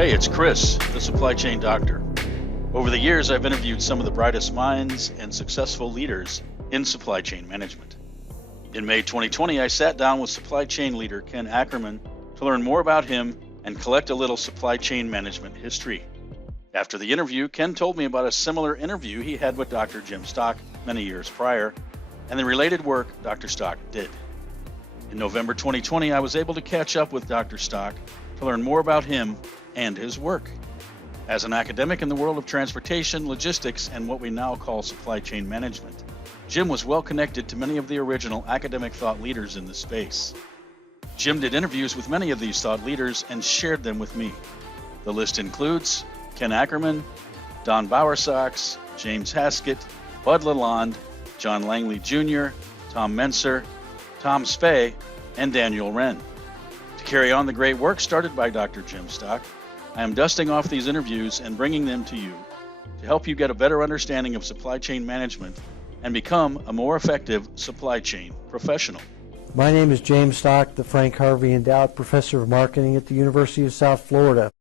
Hey, it's Chris, the supply chain doctor. Over the years, I've interviewed some of the brightest minds and successful leaders in supply chain management. In May 2020, I sat down with supply chain leader Ken Ackerman to learn more about him and collect a little supply chain management history. After the interview, Ken told me about a similar interview he had with Dr. Jim Stock many years prior and the related work Dr. Stock did. In November 2020, I was able to catch up with Dr. Stock to learn more about him and his work. As an academic in the world of transportation, logistics, and what we now call supply chain management, Jim was well connected to many of the original academic thought leaders in the space. Jim did interviews with many of these thought leaders and shared them with me. The list includes Ken Ackerman, Don Bowersox, James Haskett, Bud Lalonde, John Langley Jr., Tom Menser, Tom Speh, and Daniel Wren. To carry on the great work started by Dr. Jim Stock, I am dusting off these interviews and bringing them to you to help you get a better understanding of supply chain management and become a more effective supply chain professional. My name is James Stock, the Frank Harvey Endowed Professor of Marketing at the University of South Florida.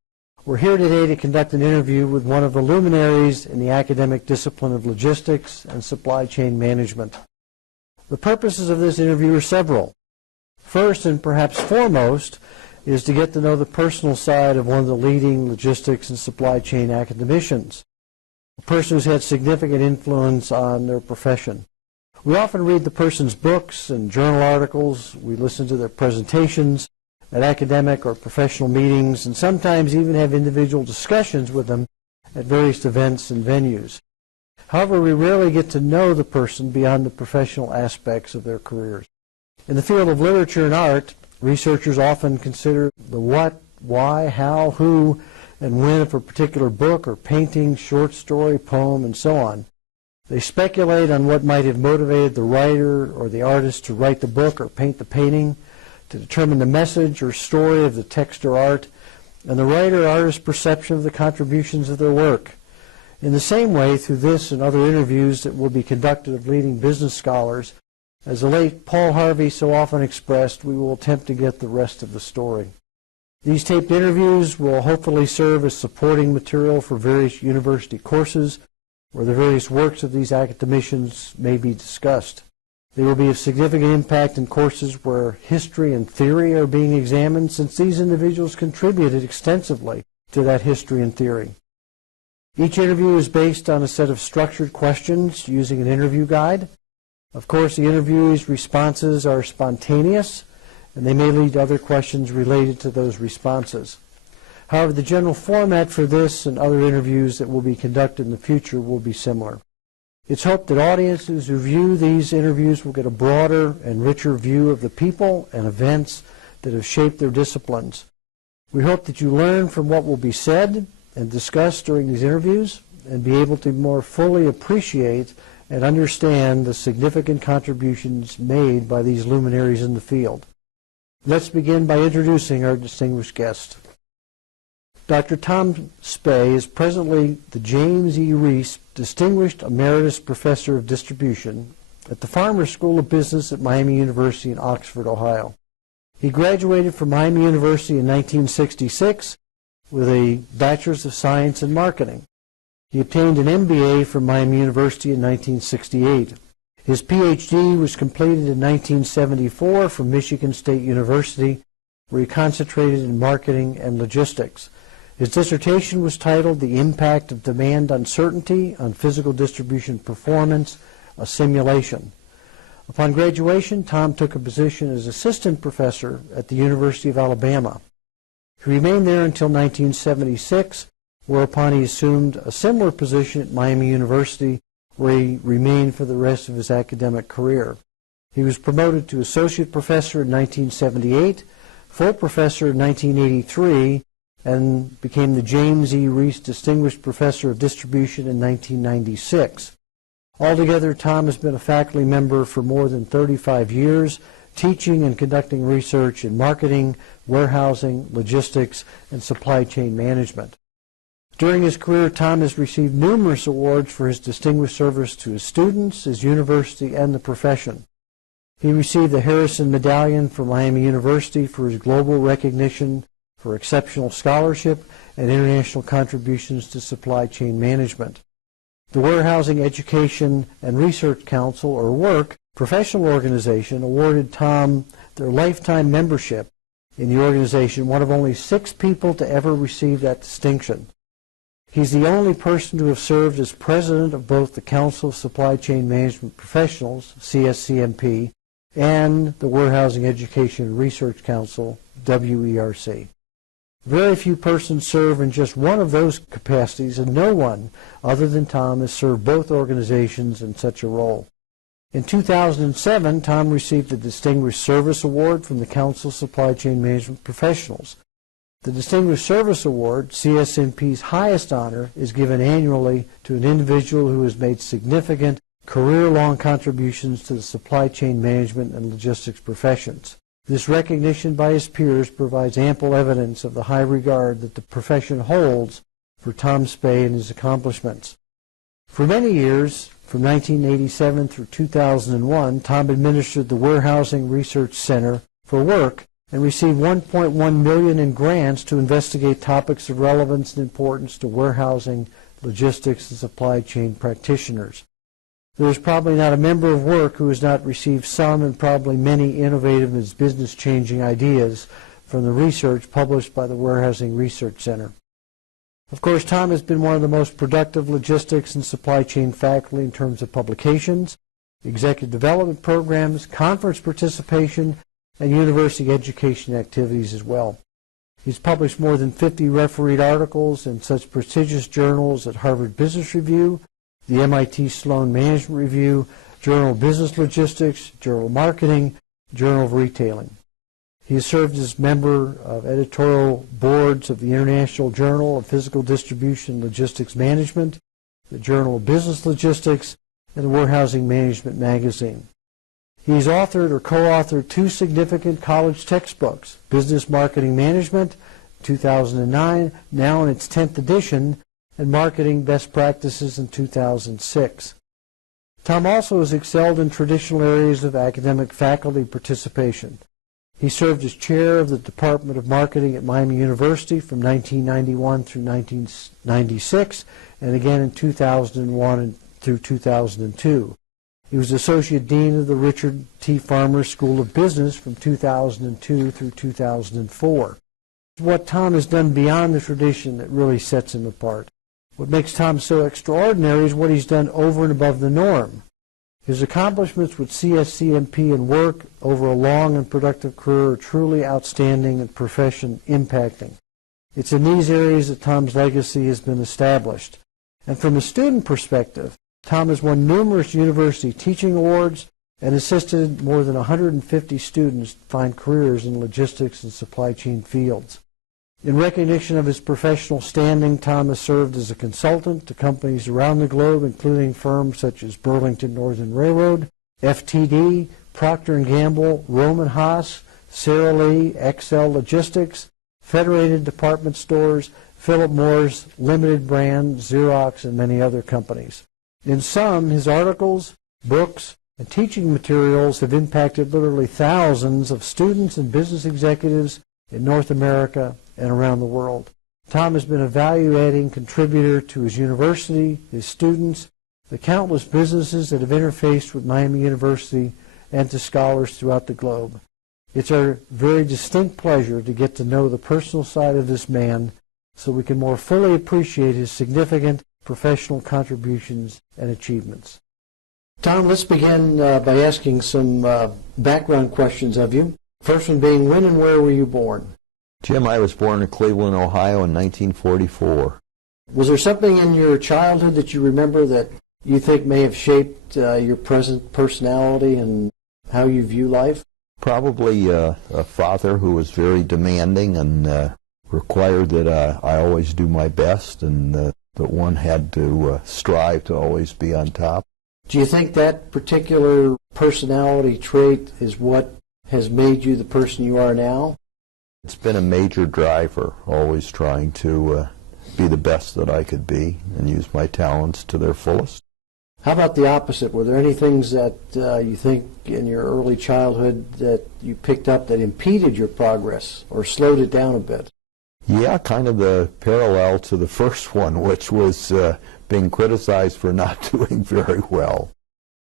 We're here today to conduct an interview with one of the luminaries in the academic discipline of logistics and supply chain management. The purposes of this interview are several. First, and perhaps foremost, is to get to know the personal side of one of the leading logistics and supply chain academicians, a person who's had significant influence on their profession. We often read the person's books and journal articles, we listen to their presentations at academic or professional meetings, and sometimes even have individual discussions with them at various events and venues. However, we rarely get to know the person beyond the professional aspects of their careers. In the field of literature and art, researchers often consider the what, why, how, who, and when of a particular book or painting, short story, poem, and so on. They speculate on what might have motivated the writer or the artist to write the book or paint the painting, to determine the message or story of the text or art, and the writer or artist's perception of the contributions of their work. In the same way, through this and other interviews that will be conducted of leading business scholars, as the late Paul Harvey so often expressed, we will attempt to get the rest of the story. These taped interviews will hopefully serve as supporting material for various university courses where the various works of these academicians may be discussed. They will be of significant impact in courses where history and theory are being examined, since these individuals contributed extensively to that history and theory. Each interview is based on a set of structured questions using an interview guide. Of course, the interviewee's responses are spontaneous, and they may lead to other questions related to those responses. However, the general format for this and other interviews that will be conducted in the future will be similar. It's hoped that audiences who view these interviews will get a broader and richer view of the people and events that have shaped their disciplines. We hope that you learn from what will be said and discussed during these interviews and be able to more fully appreciate and understand the significant contributions made by these luminaries in the field. Let's begin by introducing our distinguished guest. Dr. Tom Speh is presently the James E. Reese Distinguished Emeritus Professor of Distribution at the Farmer School of Business at Miami University in Oxford, Ohio. He graduated from Miami University in 1966 with a Bachelor's of Science in Marketing. He obtained an MBA from Miami University in 1968. His PhD was completed in 1974 from Michigan State University, where he concentrated in marketing and logistics. His dissertation was titled The Impact of Demand Uncertainty on Physical Distribution Performance, a Simulation. Upon graduation, Tom took a position as assistant professor at the University of Alabama. He remained there until 1976, whereupon he assumed a similar position at Miami University, where he remained for the rest of his academic career. He was promoted to associate professor in 1978, full professor in 1983, and became the James E. Reese Distinguished Professor of Distribution in 1996. Altogether, Tom has been a faculty member for more than 35 years, teaching and conducting research in marketing, warehousing, logistics, and supply chain management. During his career, Tom has received numerous awards for his distinguished service to his students, his university, and the profession. He received the Harrison Medallion from Miami University for his global recognition for exceptional scholarship and international contributions to supply chain management. The Warehousing Education and Research Council, or WORK, professional organization awarded Tom their lifetime membership in the organization, one of only 6 people to ever receive that distinction. He's the only person to have served as president of both the Council of Supply Chain Management Professionals, CSCMP, and the Warehousing Education and Research Council, WERC. Very few persons serve in just one of those capacities, and no one other than Tom has served both organizations in such a role. In 2007, Tom received the Distinguished Service Award from the Council of Supply Chain Management Professionals. The Distinguished Service Award, CSMP's highest honor, is given annually to an individual who has made significant career-long contributions to the supply chain management and logistics professions. This recognition by his peers provides ample evidence of the high regard that the profession holds for Tom Speh and his accomplishments. For many years, from 1987 through 2001, Tom administered the Warehousing Research Center for WORK and received $1.1 million in grants to investigate topics of relevance and importance to warehousing, logistics, and supply chain practitioners. There is probably not a member of WORK who has not received some and probably many innovative and business-changing ideas from the research published by the Warehousing Research Center. Of course, Tom has been one of the most productive logistics and supply chain faculty in terms of publications, executive development programs, conference participation, and university education activities as well. He's published more than 50 refereed articles in such prestigious journals as Harvard Business Review, the MIT Sloan Management Review, Journal of Business Logistics, Journal of Marketing, Journal of Retailing. He has served as member of editorial boards of the International Journal of Physical Distribution and Logistics Management, the Journal of Business Logistics, and the Warehousing Management magazine. He's authored or co-authored 2 significant college textbooks, Business Marketing Management, 2009, now in its 10th edition, and Marketing Best Practices in 2006. Tom also has excelled in traditional areas of academic faculty participation. He served as chair of the Department of Marketing at Miami University from 1991 through 1996, and again in 2001 and through 2002. He was Associate Dean of the Richard T. Farmer School of Business from 2002 through 2004. What Tom has done beyond the tradition that really sets him apart. What makes Tom so extraordinary is what he's done over and above the norm. His accomplishments with CSCMP and WORK over a long and productive career are truly outstanding and profession impacting. It's in these areas that Tom's legacy has been established. And from a student perspective, Tom has won numerous university teaching awards and assisted more than 150 students find careers in logistics and supply chain fields. In recognition of his professional standing, Tom has served as a consultant to companies around the globe, including firms such as Burlington Northern Railroad, FTD, Procter & Gamble, Roman Haas, Sara Lee, XL Logistics, Federated Department Stores, Philip Morris, Limited Brand, Xerox, and many other companies. In sum, his articles, books, and teaching materials have impacted literally thousands of students and business executives in North America and around the world. Tom has been a value-adding contributor to his university, his students, the countless businesses that have interfaced with Miami University, and to scholars throughout the globe. It's our very distinct pleasure to get to know the personal side of this man so we can more fully appreciate his significant professional contributions and achievements. Tom, let's begin by asking some background questions of you. First one being, when and where were you born? Jim, I was born in Cleveland, Ohio in 1944. Was there something in your childhood that you remember that you think may have shaped your present personality and how you view life? Probably a father who was very demanding and required that I always do my best, and that one had to strive to always be on top. Do you think that particular personality trait is what has made you the person you are now? It's been a major driver, always trying to be the best that I could be and use my talents to their fullest. How about the opposite? Were there any things that you think in your early childhood that you picked up that impeded your progress or slowed it down a bit? Yeah, kind of the parallel to the first one, which was being criticized for not doing very well.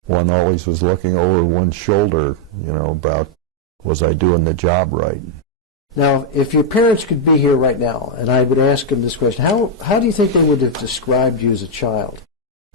One always was looking over one's shoulder, about was I doing the job right. Now, if your parents could be here right now, and I would ask them this question, how do you think they would have described you as a child?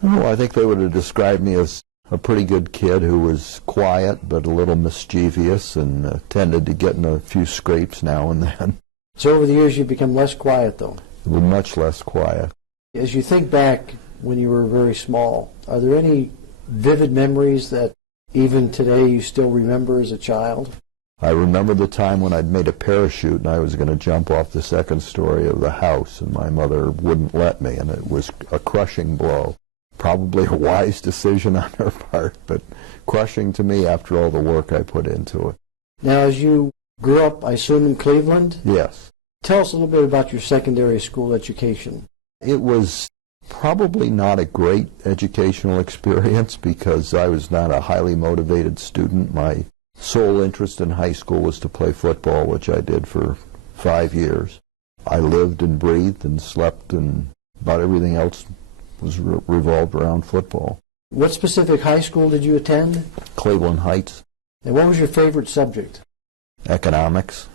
Oh, I think they would have described me as a pretty good kid who was quiet but a little mischievous and tended to get in a few scrapes now and then. So over the years you've become less quiet, though? Much less quiet. As you think back when you were very small, are there any vivid memories that even today you still remember as a child? I remember the time when I'd made a parachute and I was going to jump off the second story of the house, and my mother wouldn't let me, and it was a crushing blow. Probably a wise decision on her part, but crushing to me after all the work I put into it. Now, as you grew up, I assume, in Cleveland? Yes. Tell us a little bit about your secondary school education. It was probably not a great educational experience because I was not a highly motivated student. My sole interest in high school was to play football, which I did for 5 years. I lived and breathed and slept, and about everything else was revolved around football. What specific high school did you attend? Cleveland Heights. And what was your favorite subject? Economics.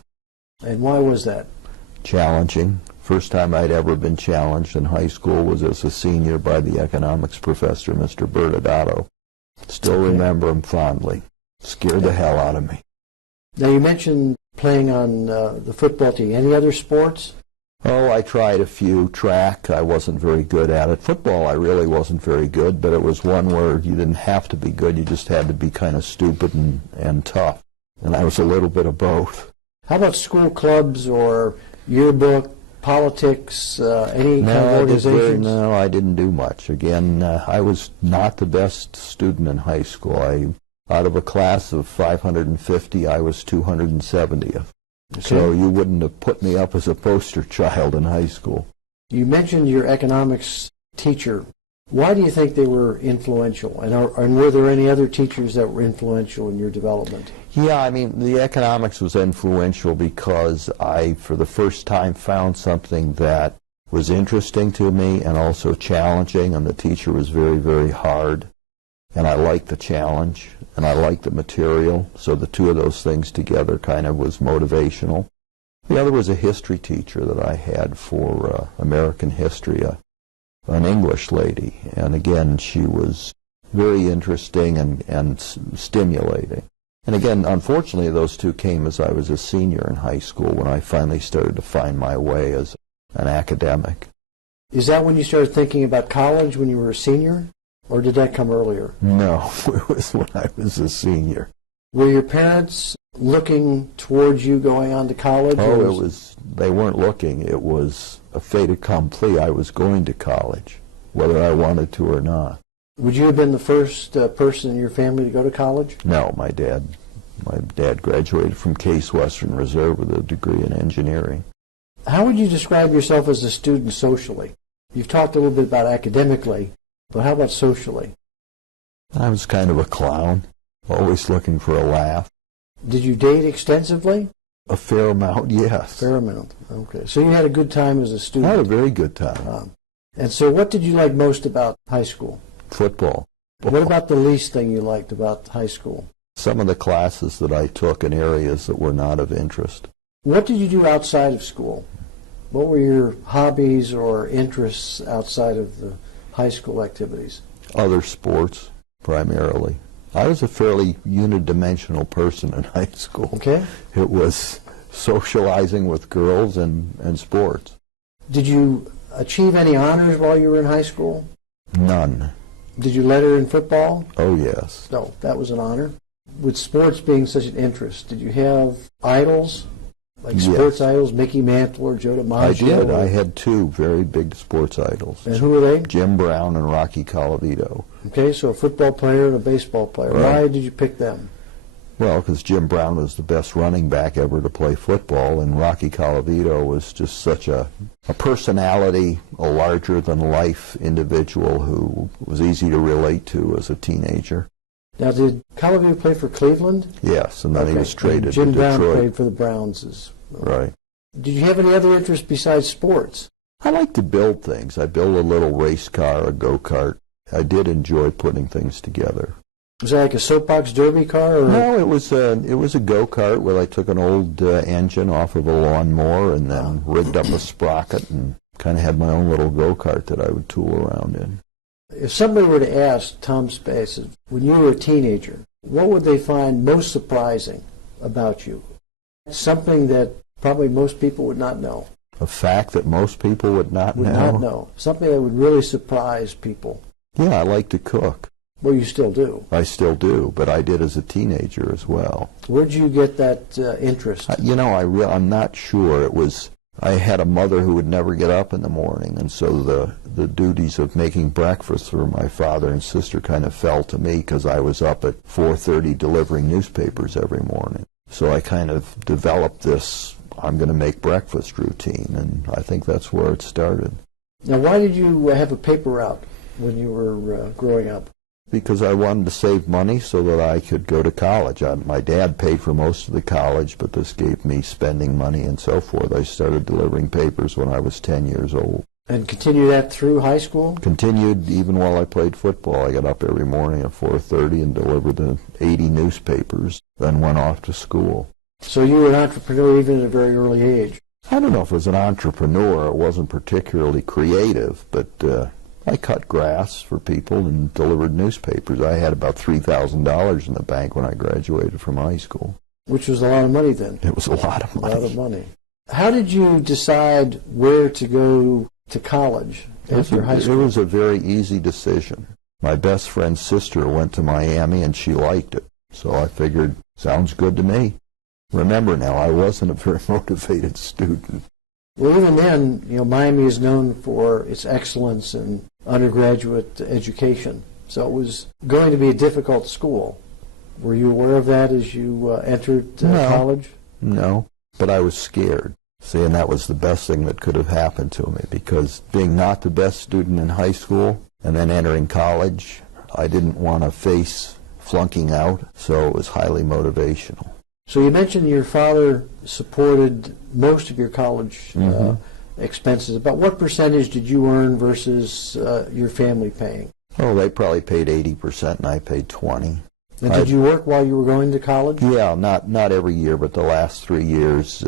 And why was that? Challenging. First time I'd ever been challenged in high school was as a senior by the economics professor, Mr. Bertadato. Still remember him fondly. Scared the hell out of me. Now, you mentioned playing on the football team. Any other sports? Oh, I tried a few. Track, I wasn't very good at it. Football, I really wasn't very good, but it was one where you didn't have to be good. You just had to be kind of stupid and tough. And I was a little bit of both. How about school clubs or yearbook, politics, any kind of organizations? No, I didn't do much. Again, I was not the best student in high school. Out of a class of 550, I was 270th. Okay. So you wouldn't have put me up as a poster child in high school. You mentioned your economics teacher. Why do you think they were influential? And were there any other teachers that were influential in your development? Yeah, I mean, the economics was influential because I, for the first time, found something that was interesting to me and also challenging, and the teacher was very, very hard. And I liked the challenge, and I liked the material, so the two of those things together kind of was motivational. The other was a history teacher that I had for American history, an English lady, and again, she was very interesting and stimulating. And again, unfortunately, those two came as I was a senior in high school when I finally started to find my way as an academic. Is that when you started thinking about college, when you were a senior? Or did that come earlier? No, it was when I was a senior. Were your parents looking towards you going on to college? Oh, they weren't looking. It was a fait accompli. I was going to college, whether I wanted to or not. Would you have been the first person in your family to go to college? No, my dad. My dad graduated from Case Western Reserve with a degree in engineering. How would you describe yourself as a student socially? You've talked a little bit about academically, but how about socially? I was kind of a clown, always looking for a laugh. Did you date extensively? A fair amount, yes. Fair amount, okay. So you had a good time as a student? I had a very good time. And so what did you like most about high school? Football. What about the least thing you liked about high school? Some of the classes that I took in areas that were not of interest. What did you do outside of school? What were your hobbies or interests outside of the high school activities? Other sports, primarily. I was a fairly unidimensional person in high school. Okay. It was socializing with girls and sports. Did you achieve any honors while you were in high school? None. Did you letter in football? Oh, yes. No, that was an honor. With sports being such an interest, did you have idols? Like sports idols, Mickey Mantle or Joe DiMaggio? I did. I had two very big sports idols. And who were they? Jim Brown and Rocky Colavito. Okay, so a football player and a baseball player. Right. Why did you pick them? Well, because Jim Brown was the best running back ever to play football, and Rocky Colavito was just such a personality, a larger-than-life individual who was easy to relate to as a teenager. Now, did Colavito play for Cleveland? Yes, and then he was traded to Jim Detroit. Brown played for the Browns. Right. Did you have any other interests besides sports? I like to build things. I built a little race car, a go-kart. I did enjoy putting things together. Was that like a soapbox derby car? Or? No, it was a go-kart where I took an old engine off of a lawnmower and then rigged up a sprocket and kind of had my own little go-kart that I would tool around in. If somebody were to ask Tom Speh, when you were a teenager, what would they find most surprising about you? Something that probably most people would not know. A fact that most people would not know. Something that would really surprise people. Yeah, I like to cook. Well, you still do. I still do, but I did as a teenager as well. Where'd you get that interest? I'm not sure. I had a mother who would never get up in the morning, and so the duties of making breakfast for my father and sister kind of fell to me because I was up at 4:30 delivering newspapers every morning. So I kind of developed this, I'm going to make breakfast routine, and I think that's where it started. Now, why did you have a paper route when you were growing up? Because I wanted to save money so that I could go to college. My dad paid for most of the college, but this gave me spending money and so forth. I started delivering papers when I was 10 years old. And continue that through high school? Continued even while I played football. I got up every morning at 4:30 and delivered the 80 newspapers, then went off to school. So you were an entrepreneur even at a very early age? I don't know if I was an entrepreneur. It wasn't particularly creative, but I cut grass for people and delivered newspapers. I had about $3,000 in the bank when I graduated from high school. Which was a lot of money then. It was a lot of money. A lot of money. How did you decide where to go to college after high school? It was a very easy decision. My best friend's sister went to Miami and she liked it. So I figured, sounds good to me. Remember now, I wasn't a very motivated student. Well, even then, Miami is known for its excellence in undergraduate education. So it was going to be a difficult school. Were you aware of that as you entered college? No, but I was scared. See, and that was the best thing that could have happened to me, because being not the best student in high school and then entering college, I didn't want to face flunking out, so it was highly motivational. So you mentioned your father supported most of your college expenses. About what percentage did you earn versus your family paying? Oh, they probably paid 80% and I paid 20%. And did you work while you were going to college? Yeah, not every year, but the last 3 years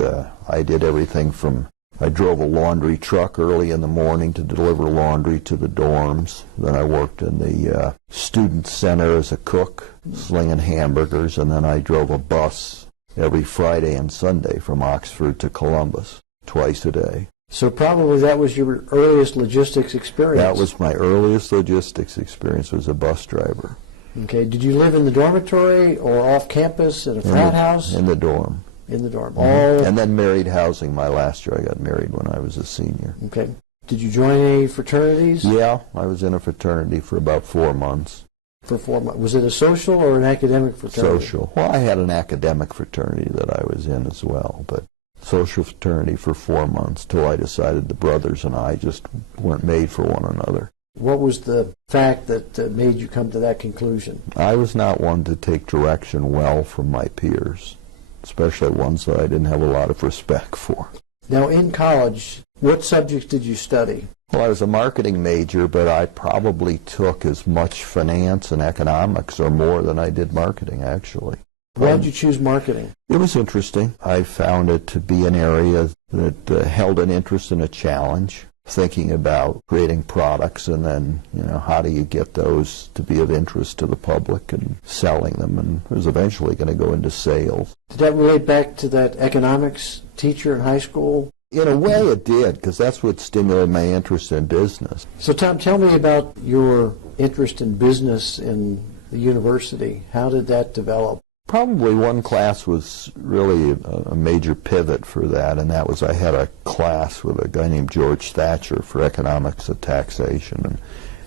I did everything from, I drove a laundry truck early in the morning to deliver laundry to the dorms. Then I worked in the student center as a cook, slinging hamburgers, and then I drove a bus every Friday and Sunday from Oxford to Columbus, twice a day. So probably that was your earliest logistics experience. That was my earliest logistics experience, was a bus driver. Okay. Did you live in the dormitory or off campus at a frat house? In the dorm. In the dorm. And then married housing my last year. I got married when I was a senior. Okay. Did you join any fraternities? Yeah, I was in a fraternity for about 4 months. For 4 months. Was it a social or an academic fraternity? Social. Well, I had an academic fraternity that I was in as well, but social fraternity for 4 months till I decided the brothers and I just weren't made for one another. What was the fact that made you come to that conclusion? I was not one to take direction well from my peers, especially ones that I didn't have a lot of respect for. Now, in college, what subjects did you study? Well, I was a marketing major, but I probably took as much finance and economics or more than I did marketing, actually. Why did you choose marketing? It was interesting. I found it to be an area that held an interest and a challenge, thinking about creating products and then, how do you get those to be of interest to the public and selling them, and it was eventually going to go into sales. Did that relate back to that economics teacher in high school? In a way it did, because that's what stimulated my interest in business. So Tom, tell me about your interest in business in the university. How did that develop? Probably one class was really a major pivot for that, and that was I had a class with a guy named George Thatcher for economics and taxation, and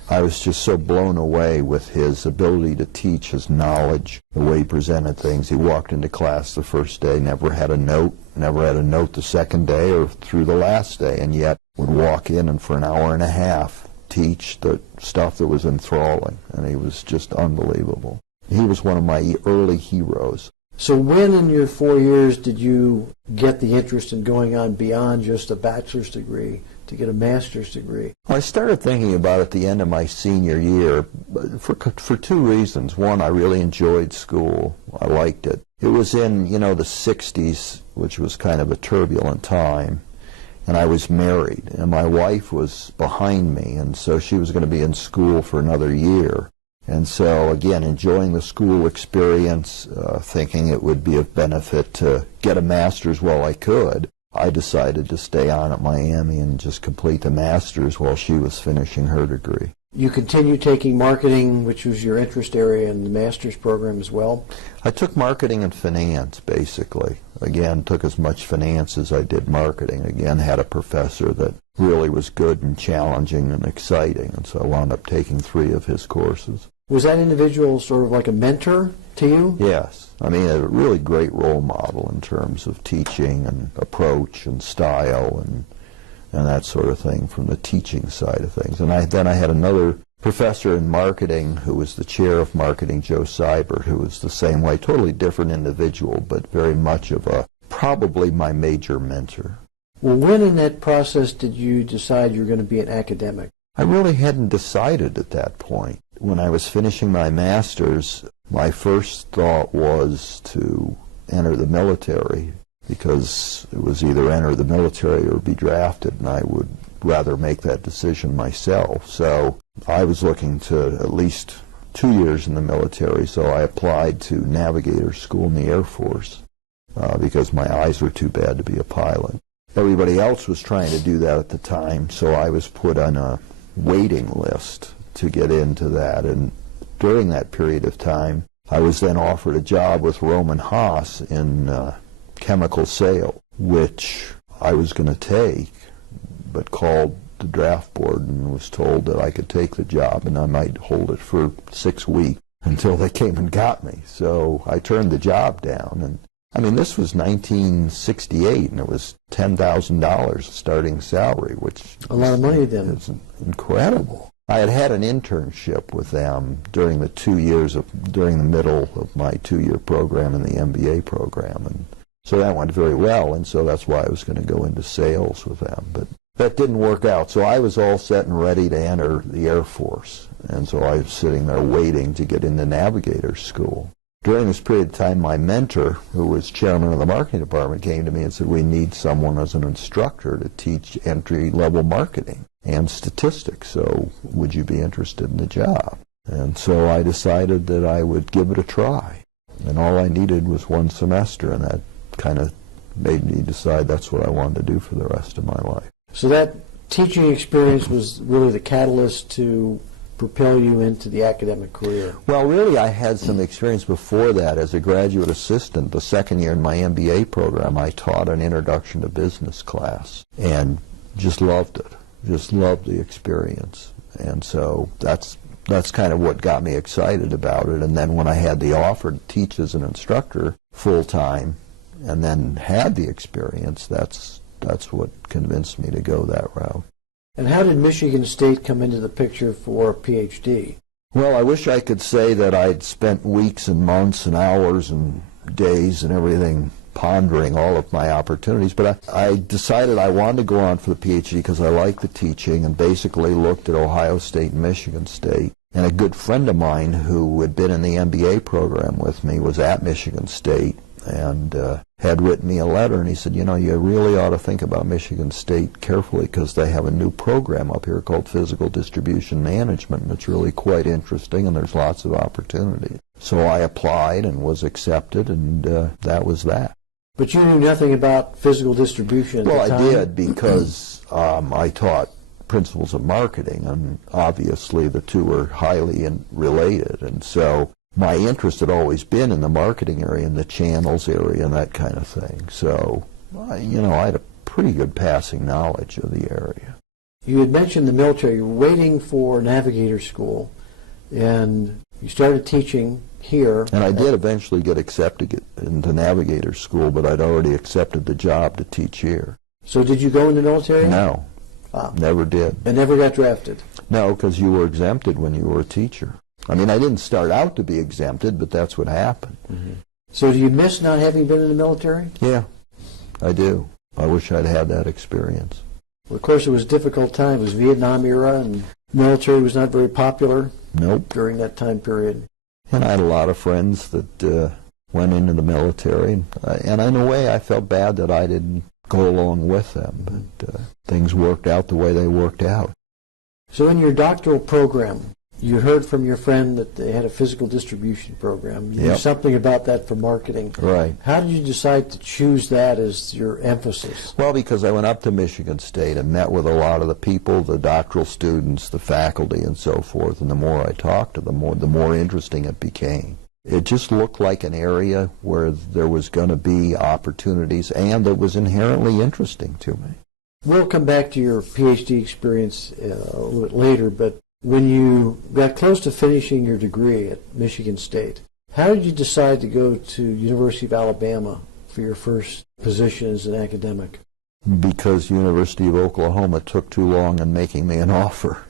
I was just so blown away with his ability to teach, his knowledge, the way he presented things. He walked into class the first day, never had a note the second day or through the last day, and yet would walk in and for an hour and a half teach the stuff that was enthralling, and he was just unbelievable. He was one of my early heroes. So when in your 4 years did you get the interest in going on beyond just a bachelor's degree to get a master's degree? I started thinking about it at the end of my senior year for two reasons. One, I really enjoyed school. I liked it. It was in, the 60s, which was kind of a turbulent time, and I was married, and my wife was behind me, and so she was going to be in school for another year. And so, again, enjoying the school experience, thinking it would be of benefit to get a master's while I could, I decided to stay on at Miami and just complete the master's while she was finishing her degree. You continued taking marketing, which was your interest area, in the master's program as well? I took marketing and finance, basically. Again, took as much finance as I did marketing. Again, had a professor that really was good and challenging and exciting, and so I wound up taking 3 of his courses. Was that individual sort of like a mentor to you? Yes. I mean, a really great role model in terms of teaching and approach and style and that sort of thing from the teaching side of things. And then I had another professor in marketing who was the chair of marketing, Joe Seibert, who was the same way, totally different individual, but very much of probably my major mentor. Well, when in that process did you decide you were going to be an academic? I really hadn't decided at that point. When I was finishing my master's, my first thought was to enter the military, because it was either enter the military or be drafted, and I would rather make that decision myself. So I was looking to at least 2 years in the military, so I applied to navigator school in the Air Force because my eyes were too bad to be a pilot. Everybody else was trying to do that at the time, so I was put on a waiting list to get into that. And during that period of time, I was then offered a job with Roman Haas in chemical sale, which I was going to take, but called the draft board and was told that I could take the job and I might hold it for 6 weeks until they came and got me. So I turned the job down. And I mean, this was 1968, and it was $10,000 starting salary, which a lot of money then. Is incredible. I had had an internship with them during the 2 years during the middle of my 2-year program in the MBA program, and so that went very well, and so that's why I was going to go into sales with them. But that didn't work out, so I was all set and ready to enter the Air Force, and so I was sitting there waiting to get into navigator school. During this period of time, my mentor, who was chairman of the marketing department, came to me and said, we need someone as an instructor to teach entry-level marketing and statistics, so would you be interested in the job? And so I decided that I would give it a try. And all I needed was 1 semester, and that kind of made me decide that's what I wanted to do for the rest of my life. So that teaching experience was really the catalyst to propel you into the academic career? Well, really, I had some experience before that as a graduate assistant. The 2nd year in my MBA program, I taught an introduction to business class and just loved it, just loved the experience. And so that's kind of what got me excited about it. And then when I had the offer to teach as an instructor full-time and then had the experience, that's what convinced me to go that route. And how did Michigan State come into the picture for a PhD? Well, I wish I could say that I'd spent weeks and months and hours and days and everything pondering all of my opportunities, but I decided I wanted to go on for the PhD because I liked the teaching and basically looked at Ohio State and Michigan State. And a good friend of mine who had been in the MBA program with me was at Michigan State and had written me a letter, and he said, you know, you really ought to think about Michigan State carefully because they have a new program up here called Physical Distribution Management, and it's really quite interesting, and there's lots of opportunity. So I applied and was accepted, and that was that. But you knew nothing about physical distribution at the time? Well, I did because I taught principles of marketing, and obviously the two are highly related, and so my interest had always been in the marketing area and the channels area and that kind of thing. So, I had a pretty good passing knowledge of the area. You had mentioned the military. You were waiting for navigator school, and you started teaching here. And I did eventually get accepted into navigator school, but I'd already accepted the job to teach here. So did you go in the military? No, never did. And never got drafted? No, because you were exempted when you were a teacher. I mean, I didn't start out to be exempted, but that's what happened. Mm-hmm. So do you miss not having been in the military? Yeah, I do. I wish I'd had that experience. Well, of course, it was a difficult time. It was Vietnam era, and military was not very popular. Nope. During that time period. And I had a lot of friends that went into the military, and in a way I felt bad that I didn't go along with them, but things worked out the way they worked out. So in your doctoral program, you heard from your friend that they had a physical distribution program. You knew something about that for marketing. Right. How did you decide to choose that as your emphasis? Well, because I went up to Michigan State and met with a lot of the people, the doctoral students, the faculty, and so forth, and the more I talked to them, the more interesting it became. It just looked like an area where there was going to be opportunities, and it was inherently interesting to me. We'll come back to your PhD experience a little bit later, but when you got close to finishing your degree at Michigan State, how did you decide to go to University of Alabama for your first position as an academic? Because University of Oklahoma took too long in making me an offer.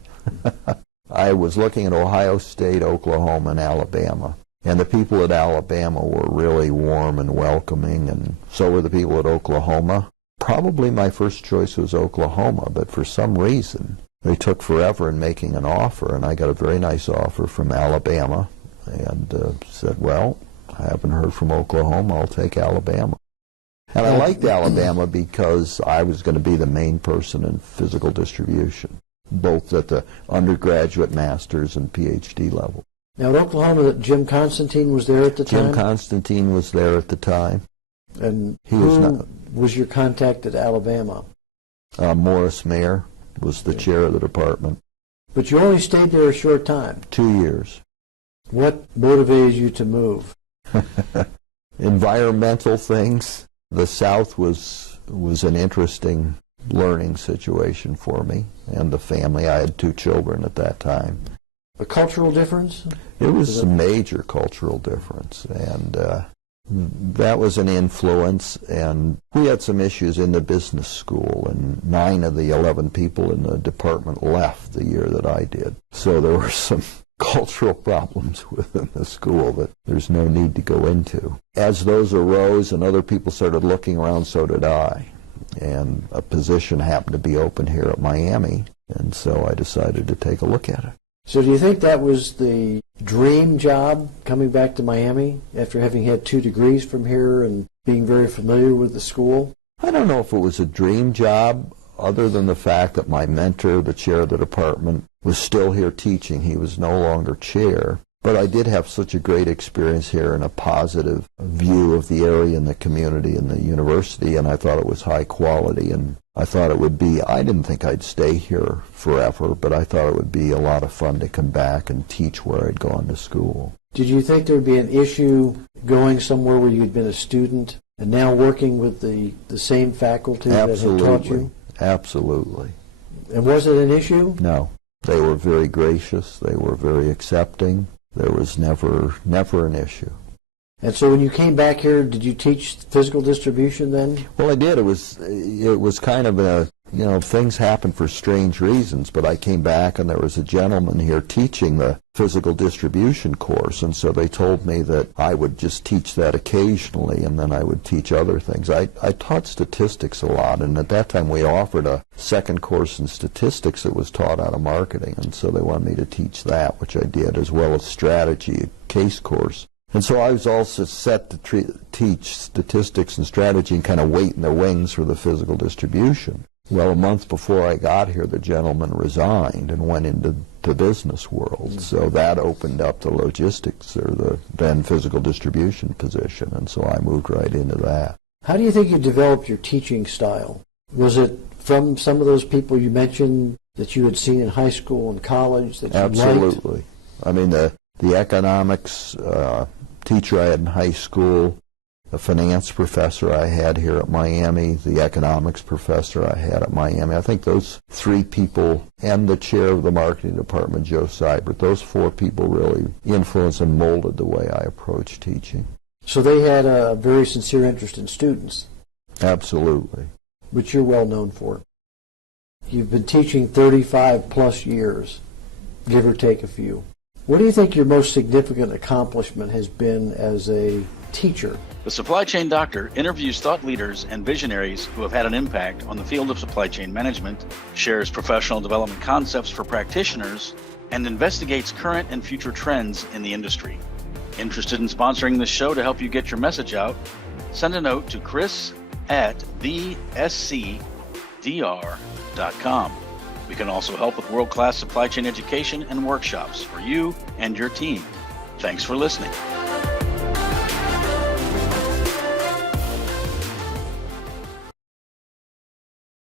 I was looking at Ohio State, Oklahoma, and Alabama. And the people at Alabama were really warm and welcoming, and so were the people at Oklahoma. Probably my first choice was Oklahoma, but for some reason they took forever in making an offer, and I got a very nice offer from Alabama and said, well, I haven't heard from Oklahoma, I'll take Alabama. And I liked Alabama because I was going to be the main person in physical distribution, both at the undergraduate, master's, and PhD level. Now at Oklahoma, Jim Constantin was there at the time? Jim Constantin was there at the time. And he was your contact at Alabama? Morris Mayer was the chair of the department. But you only stayed there a short time. 2 years. What motivated you to move? Environmental things. The South was an interesting learning situation for me and the family. I had 2 children at that time. A cultural difference? It was a major cultural difference, and that was an influence. And we had some issues in the business school, and 9 of the 11 people in the department left the year that I did. So there were some cultural problems within the school that there's no need to go into. As those arose and other people started looking around, so did I. And a position happened to be open here at Miami, and so I decided to take a look at it. So do you think that was the dream job, coming back to Miami after having had 2 degrees from here and being very familiar with the school? I don't know if it was a dream job, other than the fact that my mentor, the chair of the department, was still here teaching. He was no longer chair. But I did have such a great experience here and a positive view of the area and the community and the university, and I thought it was high quality, and I thought it would be, I didn't think I'd stay here forever, but I thought it would be a lot of fun to come back and teach where I'd gone to school. Did you think there would be an issue going somewhere where you'd been a student and now working with the same faculty that had taught you? Absolutely. And was it an issue? No. They were very gracious. They were very accepting. There was never an issue. And so when you came back here, did you teach physical distribution then? Well, I did. It was kind of a, things happen for strange reasons, but I came back and there was a gentleman here teaching the physical distribution course, and so they told me that I would just teach that occasionally, and then I would teach other things. I taught statistics a lot, and at that time we offered a second course in statistics that was taught out of marketing, and so they wanted me to teach that, which I did, as well as strategy, a case course. And so I was also set to teach statistics and strategy and kind of wait in the wings for the physical distribution. Well, a month before I got here, the gentleman resigned and went into the business world. So that opened up the logistics, or the then physical distribution position, and so I moved right into that. How do you think you developed your teaching style? Was it from some of those people you mentioned that you had seen in high school and college that you Absolutely. liked? I mean, the economics teacher I had in high school, the finance professor I had here at Miami, the economics professor I had at Miami. I think those 3 people, and the chair of the marketing department, Joe Seibert, those 4 people really influenced and molded the way I approach teaching. So they had a very sincere interest in students. Absolutely. Which you're well known for. You've been teaching 35 plus years, give or take a few. What do you think your most significant accomplishment has been as a teacher. The Supply Chain Doctor interviews thought leaders and visionaries who have had an impact on the field of supply chain management, shares professional development concepts for practitioners, and investigates current and future trends in the industry. Interested in sponsoring this show to help you get your message out? Send a note to chris@thescdr.com. We can also help with world-class supply chain education and workshops for you and your team. Thanks for listening.